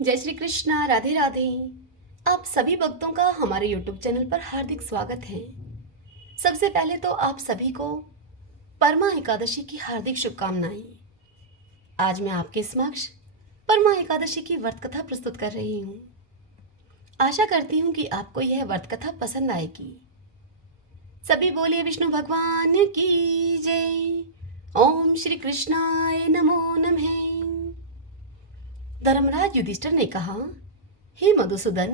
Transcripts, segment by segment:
जय श्री कृष्णा, राधे राधे। आप सभी भक्तों का हमारे YouTube चैनल पर हार्दिक स्वागत है। सबसे पहले तो आप सभी को परमा एकादशी की हार्दिक शुभकामनाएं। आज मैं आपके समक्ष परमा एकादशी की व्रत कथा प्रस्तुत कर रही हूँ। आशा करती हूँ कि आपको यह व्रत कथा पसंद आएगी। सभी बोलिए विष्णु भगवान की जय। ओम श्री कृष्णाय नमो नमः। धर्मराज युधिष्ठिर ने कहा, हे मधुसूदन,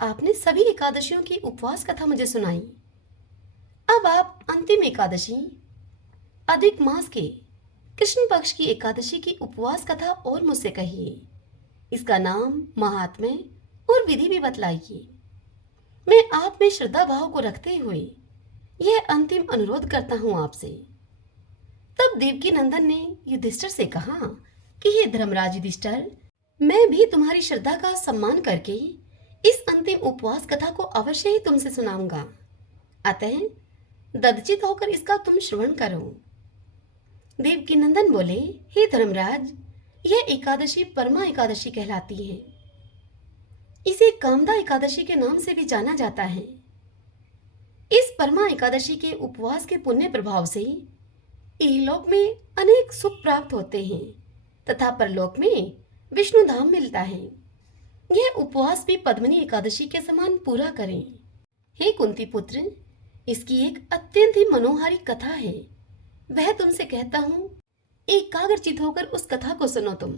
आपने सभी एकादशियों की उपवास कथा मुझे सुनाई। अब आप अंतिम एकादशी अधिक मास के कृष्ण पक्ष की एकादशी की उपवास कथा और मुझसे कहिए। इसका नाम, महात्म्य और विधि भी बतलाइए। मैं आप में श्रद्धा भाव को रखते हुए यह अंतिम अनुरोध करता हूं आपसे। तब देवकी नंदन ने युधिष्ठिर से कहा कि हे धर्मराज युधिष्ठिर, मैं भी तुम्हारी श्रद्धा का सम्मान करके इस अंतिम उपवास कथा को अवश्य ही तुमसे सुनाऊंगा। अतः ददचित होकर इसका तुम श्रवण करो। देवकी नंदन बोले, हे धर्मराज, यह एकादशी परमा एकादशी कहलाती है। इसे कामदा एकादशी के नाम से भी जाना जाता है। इस परमा एकादशी के उपवास के पुण्य प्रभाव से इहलोक में अनेक सुख प्राप्त होते हैं तथा परलोक में विष्णु धाम मिलता है। यह उपवास भी पद्मिनी एकादशी के समान पूरा करें। हे कुंती पुत्र, इसकी एक अत्यंत ही मनोहारी कथा है। वह तुमसे कहता हूँ, एकाग्रचित होकर उस कथा को सुनो तुम।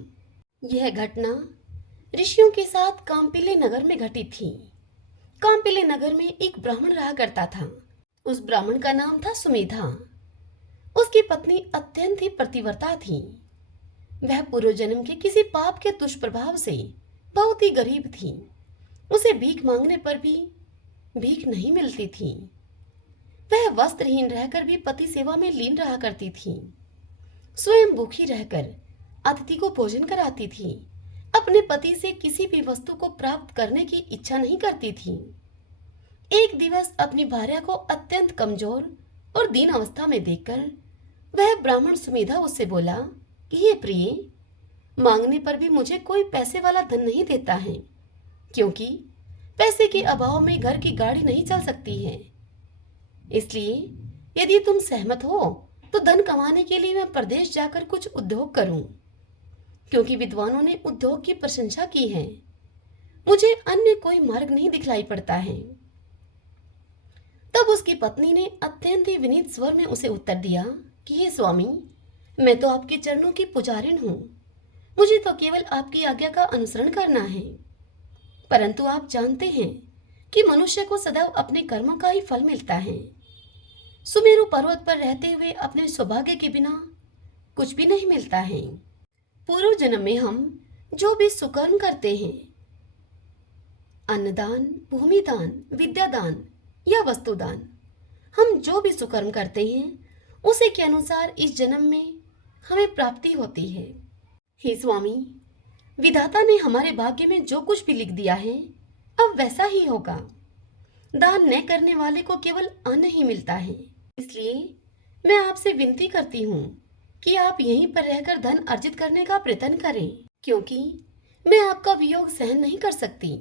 यह घटना ऋषियों के साथ कांपिले नगर में घटी थी। कांपिले नगर में एक ब्राह्मण रहा करता था। उस ब्राह्मण का नाम था सुमेधा। उसकी पत्नी अत्यंत ही पतिव्रता थी। वह पूर्व जन्म के किसी पाप के दुष्प्रभाव से बहुत ही गरीब थी। उसे भीख मांगने पर भी भीख नहीं मिलती थी। वह वस्त्रहीन रहकर भी पति सेवा में लीन रहा करती थी। स्वयं भूखी रहकर अतिथि को भोजन कराती थी। अपने पति से किसी भी वस्तु को प्राप्त करने की इच्छा नहीं करती थी। एक दिवस अपनी भार्या को अत्यंत कमजोर और दीन अवस्था में देखकर वह ब्राह्मण सुमेधा उससे बोला कि हे प्रिय, मांगने पर भी मुझे कोई पैसे वाला धन नहीं देता है, क्योंकि पैसे के अभाव में घर की गाड़ी नहीं चल सकती है। इसलिए यदि तुम सहमत हो तो धन कमाने के लिए मैं प्रदेश जाकर कुछ उद्योग करूं, क्योंकि विद्वानों ने उद्योग की प्रशंसा की है। मुझे अन्य कोई मार्ग नहीं दिखलाई पड़ता है। तब उसकी पत्नी ने अत्यंत ही विनीत स्वर में उसे उत्तर दिया कि हे स्वामी, मैं तो आपके चरणों की पुजारिन हूँ। मुझे तो केवल आपकी आज्ञा का अनुसरण करना है। परंतु आप जानते हैं कि मनुष्य को सदैव अपने कर्मों का ही फल मिलता है। सुमेरु पर्वत पर रहते हुए अपने सौभाग्य के बिना कुछ भी नहीं मिलता है। पूर्व जन्म में हम जो भी सुकर्म करते हैं, अन्नदान, भूमिदान, विद्यादान या वस्तुदान, हम जो भी सुकर्म करते हैं उसी के अनुसार इस जन्म में हमें प्राप्ति होती है। हे स्वामी, विधाता ने हमारे भाग्य में जो कुछ भी लिख दिया है अब वैसा ही होगा। दान न करने वाले को केवल अन्न ही मिलता है। इसलिए मैं आपसे विनती करती हूँ कि आप यहीं पर रहकर धन अर्जित करने का प्रयत्न करें, क्योंकि मैं आपका वियोग सहन नहीं कर सकती।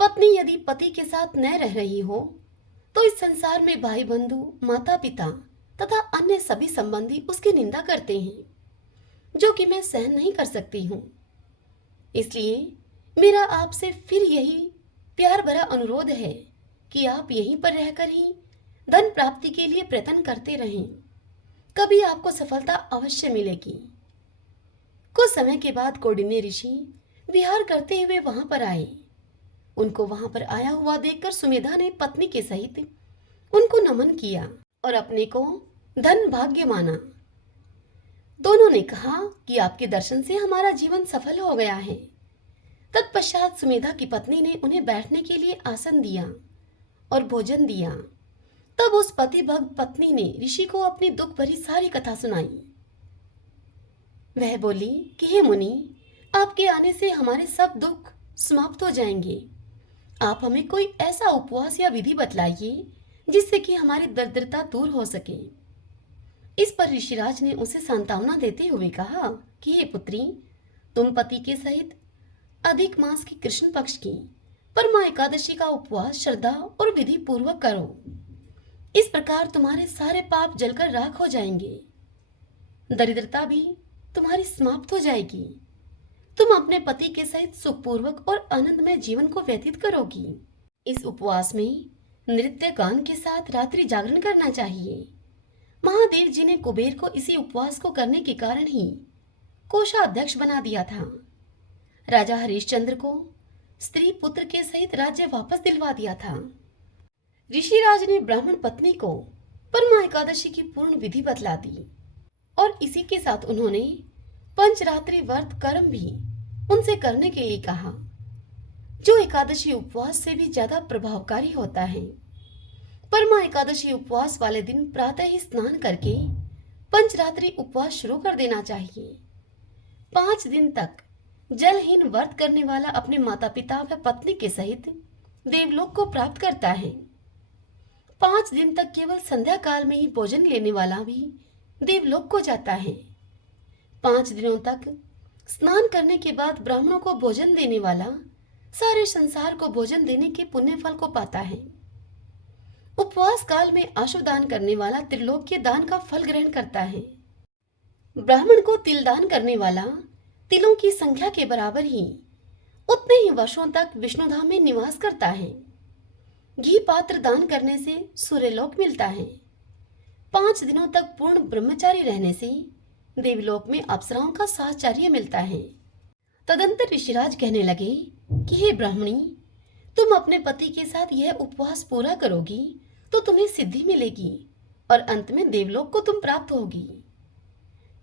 पत्नी यदि पति के साथ न रह रही हो तो इस संसार में भाई बंधु, माता पिता तथा अन्य सभी संबंधी उसकी निंदा करते हैं, जो कि मैं सहन नहीं कर सकती हूँ। इसलिए मेरा आपसे फिर यही प्यार भरा अनुरोध है कि आप यहीं पर रहकर ही धन प्राप्ति के लिए प्रयत्न करते रहें। कभी आपको सफलता अवश्य मिलेगी। कुछ समय के बाद कौंडिन्य ऋषि विहार करते हुए वहां पर आए। उनको वहां पर आया हुआ देखकर सुमेधा ने पत्नी के सहित उनको नमन किया और अपने को धन भाग्य माना। दोनों ने कहा कि आपके दर्शन से हमारा जीवन सफल हो गया है। तत्पश्चात सुमेधा की पत्नी ने उन्हें बैठने के लिए आसन दिया और भोजन दिया। तब उस पति भक्त पत्नी ने ऋषि को अपनी दुख भरी सारी कथा सुनाई। वह बोली कि हे मुनि, आपके आने से हमारे सब दुख समाप्त हो जाएंगे। आप हमें कोई ऐसा उपवास या विधि बतलाइए जिससे कि हमारी दरिद्रता दूर हो सके। इस पर ऋषिराज ने उसे सांत्वना देते हुए कहा कि हे पुत्री, तुम पति के सहित अधिक मास की कृष्ण पक्ष की परमा एकादशी का उपवास श्रद्धा और विधि पूर्वक करो। इस प्रकार तुम्हारे सारे पाप जलकर राख हो जाएंगे, दरिद्रता भी तुम्हारी समाप्त हो जाएगी। तुम अपने पति के सहित सुखपूर्वक और आनंदमय जीवन को व्यतीत करोगी। इस उपवास में नृत्य गान के साथ रात्रि जागरण करना चाहिए। महादेव जी ने कुबेर को इसी उपवास को करने के कारण ही कोषाध्यक्ष बना दिया था। राजा हरिश्चंद्र को स्त्री पुत्र के सहित राज्य वापस दिलवा दिया था। ऋषिराज ने ब्राह्मण पत्नी को परमा एकादशी की पूर्ण विधि बतला दी और इसी के साथ उन्होंने पंचरात्रि व्रत कर्म भी उनसे करने के लिए कहा, जो एकादशी उपवास से भी ज्यादा प्रभावकारी होता है। परमा एकादशी उपवास वाले दिन प्रातः ही स्नान करके पंचरात्रि उपवास शुरू कर देना चाहिए। 5 दिन तक जलहीन व्रत करने वाला अपने माता पिता व पत्नी के सहित देवलोक को प्राप्त करता है। 5 दिन तक केवल संध्या काल में ही भोजन लेने वाला भी देवलोक को जाता है। 5 दिनों तक स्नान करने के बाद ब्राह्मणों को भोजन देने वाला सारे संसार को भोजन देने के पुण्य फल को पाता है। उपवास काल में आशुदान करने वाला त्रिलोक्य दान का फल ग्रहण करता है। ब्राह्मण को तिल दान करने वाला तिलों की संख्या के बराबर ही उतने ही वर्षों तक विष्णुधाम में निवास करता है। घी पात्र दान करने से सूर्यलोक मिलता है। 5 दिनों तक पूर्ण ब्रह्मचारी रहने से देवलोक में अप्सराओं का साहचर्य मिलता है। तदंतर ऋषिराज कहने लगे कि हे ब्राह्मणी, तुम अपने पति के साथ यह उपवास पूरा करोगी तो तुम्हें सिद्धि मिलेगी और अंत में देवलोक को तुम प्राप्त होगी।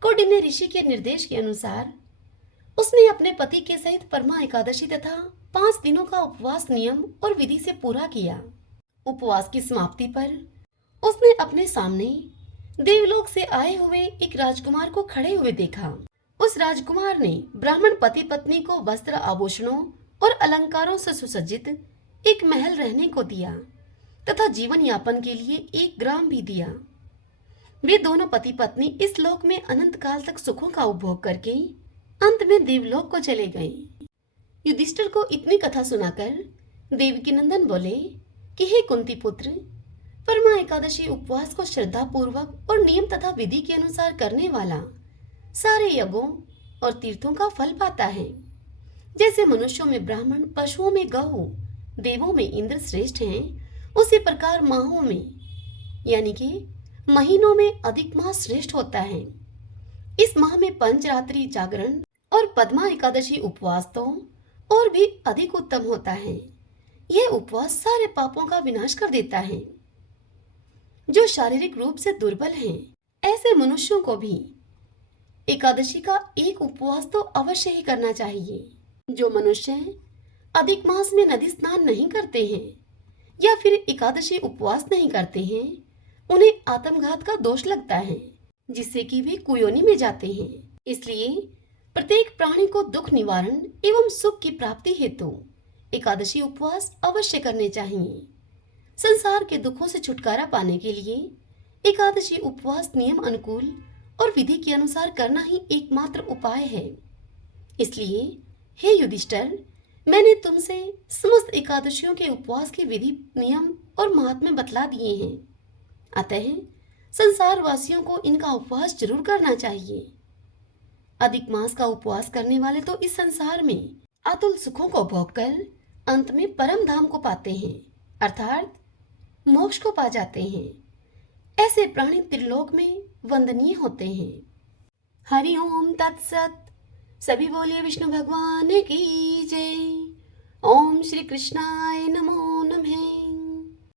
कौंडिन्य ऋषि के निर्देश के अनुसार उसने अपने पति के सहित परमा एकादशी तथा 5 दिनों का उपवास नियम और विधि से पूरा किया। उपवास की समाप्ति पर उसने अपने सामने देवलोक से आए हुए एक राजकुमार को खड़े हुए देखा। उस राजकुमार ने ब्राह्मण पति पत्नी को वस्त्र आभूषणों और अलंकारों से सुसज्जित एक महल रहने को दिया तथा जीवन यापन के लिए 1 ग्राम भी दिया। वे दोनों पति पत्नी इस लोक में अनंत काल तक सुखों का उपभोग करके अंत में देवलोक को चले गए। युधिष्ठिर को इतनी कथा सुनाकर देवकी नंदन बोले कि हे कुंती पुत्र, परमा एकादशी उपवास को श्रद्धा पूर्वक और नियम तथा विधि के अनुसार करने वाला सारे यज्ञों और तीर्थों का फल पाता है। जैसे मनुष्यों में ब्राह्मण, पशुओं में गौ, देवों में इंद्र श्रेष्ठ हैं, उसी प्रकार माहों में यानी कि महीनों में अधिक माह श्रेष्ठ होता है। इस माह में पंचरात्रि जागरण और पद्मा एकादशी उपवास तो और भी अधिक उत्तम होता है। यह उपवास सारे पापों का विनाश कर देता है। जो शारीरिक रूप से दुर्बल हैं, ऐसे मनुष्यों को भी एकादशी का एक उपवास तो अवश्य ही करना चाहिए। जो मनुष्य अधिक मास में नदी स्नान नहीं करते हैं या फिर एकादशी उपवास नहीं करते हैं, उन्हें आत्मघात का दोष लगता है, जिससे कि वे कुयोनि में जाते हैं। इसलिए प्रत्येक प्राणी को दुख निवारण एवं सुख की प्राप्ति हेतु एकादशी उपवास अवश्य करने चाहिए। संसार के दुखों से छुटकारा पाने के लिए एकादशी उपवास नियम अनुकूल और विधि के अनुसार करना ही एकमात्र उपाय है। इसलिए हे युधिष्ठिर, मैंने तुमसे समस्त एकादशियों के उपवास की विधि, नियम और महात्म्य बतला दिए हैं। अतः संसार वासियों को इनका उपवास जरूर करना चाहिए। अधिक मास का उपवास करने वाले तो इस संसार में अतुल सुखों को भोग कर अंत में परम धाम को पाते हैं, अर्थात मोक्ष को पा जाते हैं। ऐसे प्राणी त्रिलोक में वंदनीय होते हैं। हरि ओम तत्सत। सभी बोलिए विष्णु भगवान की जय। ओम श्री कृष्णाय नमो नमः।